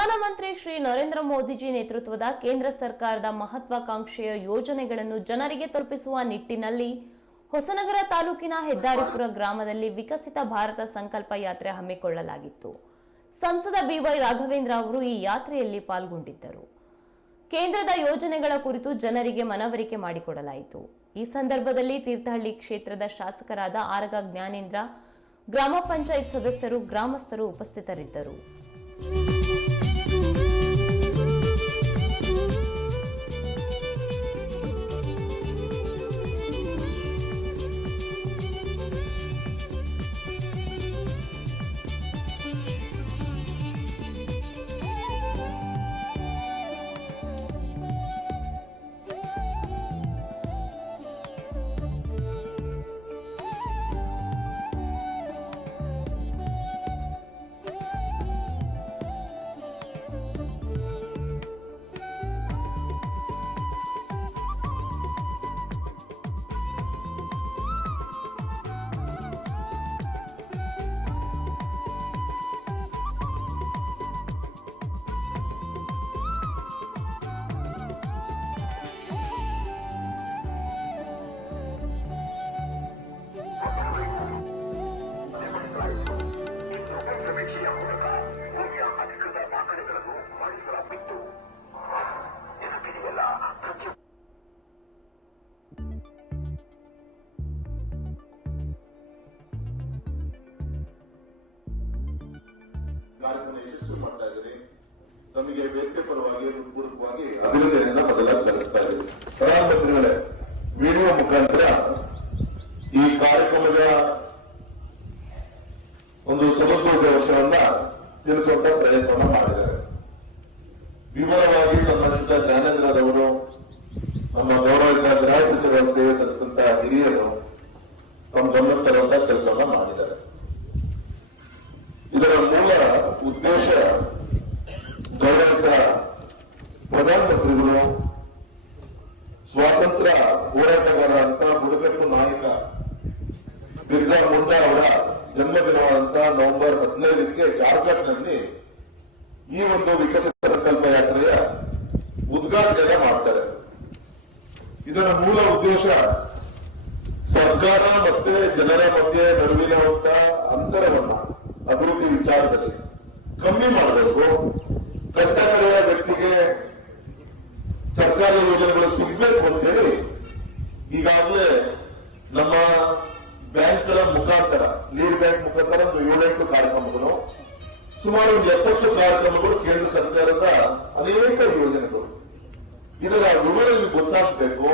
ಪ್ರಧಾನಮಂತ್ರಿ ಶ್ರೀ ನರೇಂದ್ರ ಮೋದಿಜಿ ನೇತೃತ್ವದ ಕೇಂದ್ರ ಸರ್ಕಾರದ ಮಹತ್ವಾಕಾಂಕ್ಷೆಯ ಯೋಜನೆಗಳನ್ನು ಜನರಿಗೆ ತಲುಪಿಸುವ ನಿಟ್ಟಿನಲ್ಲಿ ಹೊಸನಗರ ತಾಲೂಕಿನ ಹೆದ್ದಾರಿಪುರ ಗ್ರಾಮದಲ್ಲಿ ವಿಕಸಿತ ಭಾರತ ಸಂಕಲ್ಪ ಯಾತ್ರೆ ಹಮ್ಮಿಕೊಳ್ಳಲಾಗಿತ್ತು. ಸಂಸದ ಬಿವೈ ರಾಘವೇಂದ್ರ ಅವರು ಈ ಯಾತ್ರೆಯಲ್ಲಿ ಪಾಲ್ಗೊಂಡಿದ್ದರು. ಕೇಂದ್ರದ ಯೋಜನೆಗಳ ಕುರಿತು ಜನರಿಗೆ ಮನವರಿಕೆ ಮಾಡಿಕೊಡಲಾಯಿತು. ಈ ಸಂದರ್ಭದಲ್ಲಿ ತೀರ್ಥಹಳ್ಳಿ ಕ್ಷೇತ್ರದ ಶಾಸಕರಾದ ಆರಗ ಜ್ಞಾನೇಂದ್ರ, ಗ್ರಾಮ ಪಂಚಾಯತ್ ಸದಸ್ಯರು, ಗ್ರಾಮಸ್ಥರು ಉಪಸ್ಥಿತರಿದ್ದರು. ಕಾರ್ಯಕ್ರಮ ಯಶಸ್ವಿ ಮಾಡ್ತಾ ಇದ್ದೀರಿ. ತಮಗೆ ವ್ಯಕ್ತಿ ಪರವಾಗಿ ಹೃತ್ಪೂರ್ವಕವಾಗಿ ಅಭಿನಂದನೆಯನ್ನ ಮೊದಲ ಸಲ್ಲಿಸ್ತಾ ಇದ್ದೀವಿ ಪ್ರಧಾನಮಂತ್ರಿಗಳೇ, ವಿಡಿಯೋ ಮುಖಾಂತರ ಈ ಕಾರ್ಯಕ್ರಮದ ಒಂದು ಸಮಗ್ರೋದ್ದೇಶವನ್ನ ತಿಳಿಸುವಂತ ಪ್ರಯತ್ನವನ್ನ ಮಾಡಿದ್ದಾರೆ. ವಿವರವಾಗಿ ಸಂಬಂಧಿಸಿದ ಜ್ಞಾನೇಂದ್ರದವರು ನಮ್ಮ ಗೌರವಿತ ಗೃಹ ಸಚಿವರ ಸೇವೆ ಸಲ್ಲಿಸಿದಂತಹ ಹಿರಿಯರು ತಮ್ಮ ಗಮನ ತರುವಂತ ಕೆಲಸವನ್ನ ಮಾಡಿದ್ದಾರೆ. ಇದರ ಮೂಲ ಉದ್ದೇಶ ಗೌರವಿತ ಪ್ರಧಾನಮಂತ್ರಿಗಳು ಸ್ವಾತಂತ್ರ್ಯ ಹೋರಾಟಗಾರ ಅಂತ ಬುಡಕಟ್ಟು ನಾಯಕ ಬಿರ್ಸಾ ಮುಂಡಾ ಅವರ ಜನ್ಮದಿನವಾದಂತ ನವೆಂಬರ್ ಹದಿನೈದಕ್ಕೆ ಜಾರ್ಖಂಡ್ನಲ್ಲಿ ಈ ಒಂದು ವಿಕಸಿತ ಸಂಕಲ್ಪ ಯಾತ್ರೆಯ ಉದ್ಘಾಟನೆ ಮಾಡ್ತಾರೆ. ಇದರ ಮೂಲ ಉದ್ದೇಶ ಸರ್ಕಾರ ಮತ್ತೆ ಜನರ ಮಧ್ಯೆ ನಡುವಿನಂತ ಅಂತರವನ್ನು ವಿಚಾರದಲ್ಲಿ ಕಮ್ಮಿ ಮಾಡಬೇಕು. ಕಟ್ಟಕಡೆಯ ವ್ಯಕ್ತಿಗೆ ಸರ್ಕಾರಿ ಯೋಜನೆಗಳು ಸಿಗಬೇಕು ಅಂತ ಹೇಳಿ ಈಗಾಗಲೇ ನಮ್ಮ ಬ್ಯಾಂಕ್ಗಳ ಮುಖಾಂತರ ಲೀಡ್ ಬ್ಯಾಂಕ್ ಮುಖಾಂತರ ಒಂದು ಏಳೆಂಟು ಕಾರ್ಯಕ್ರಮಗಳು, ಸುಮಾರು ಒಂದು ಎಪ್ಪತ್ತು ಕಾರ್ಯಕ್ರಮಗಳು ಕೇಂದ್ರ ಸರ್ಕಾರದ ಅನೇಕ ಯೋಜನೆಗಳು. ಇದರ ವಿವರ ಗೊತ್ತಾಗಬೇಕು.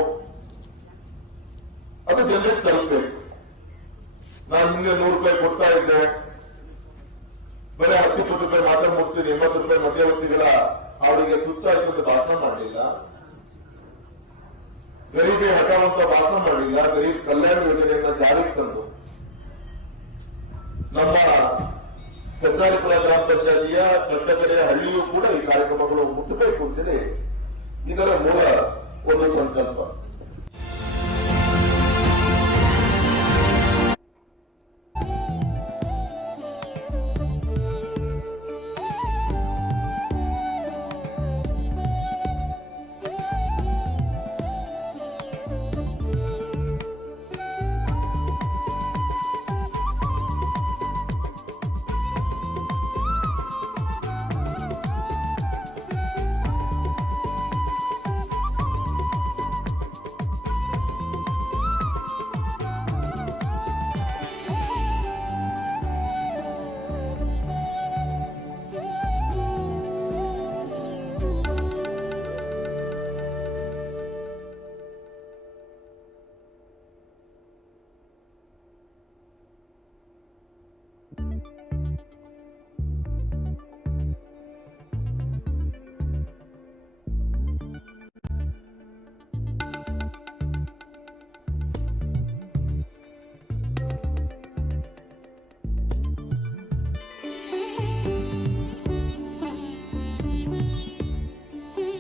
ಅದು ಜನರಿಗೆ ತಲುಪಬೇಕು. ನಾನು ಹಿಂದೆ ನೂರು ರೂಪಾಯಿ ಕೊಡ್ತಾ ಇದ್ದೆ. ರೂಪಾಯಿ ಮಾತ್ರ ಮುಗ್ತೀನಿ ಎಂಬತ್ತು ರೂಪಾಯಿ ಮಧ್ಯವರ್ತಿಗಳ ಅವರಿಗೆ ತುತ್ತಾಯಿತು ಅಂತ ಭಾಷಣ ಮಾಡಲಿಲ್ಲ. ಗರೀಬಿ ಹಠವಂತ ಭಾಷಣ ಮಾಡಲಿಲ್ಲ, ಗರೀಬ್ ಕಲ್ಯಾಣ ಯೋಜನೆಯನ್ನ ಜಾರಿಗೆ ತಂದು. ನಮ್ಮ ಕಚ್ಚಾರಿಪುರ ಗ್ರಾಮ ಪಂಚಾಯತಿಯ ಕಟ್ಟಕಡೆಯ ಹಳ್ಳಿಯೂ ಕೂಡ ಈ ಕಾರ್ಯಕ್ರಮಗಳು ಮುಟ್ಟಬೇಕು ಅಂತೇಳಿ ಇದರ ಮೂಲ ಒಂದು ಸಂಕಲ್ಪ.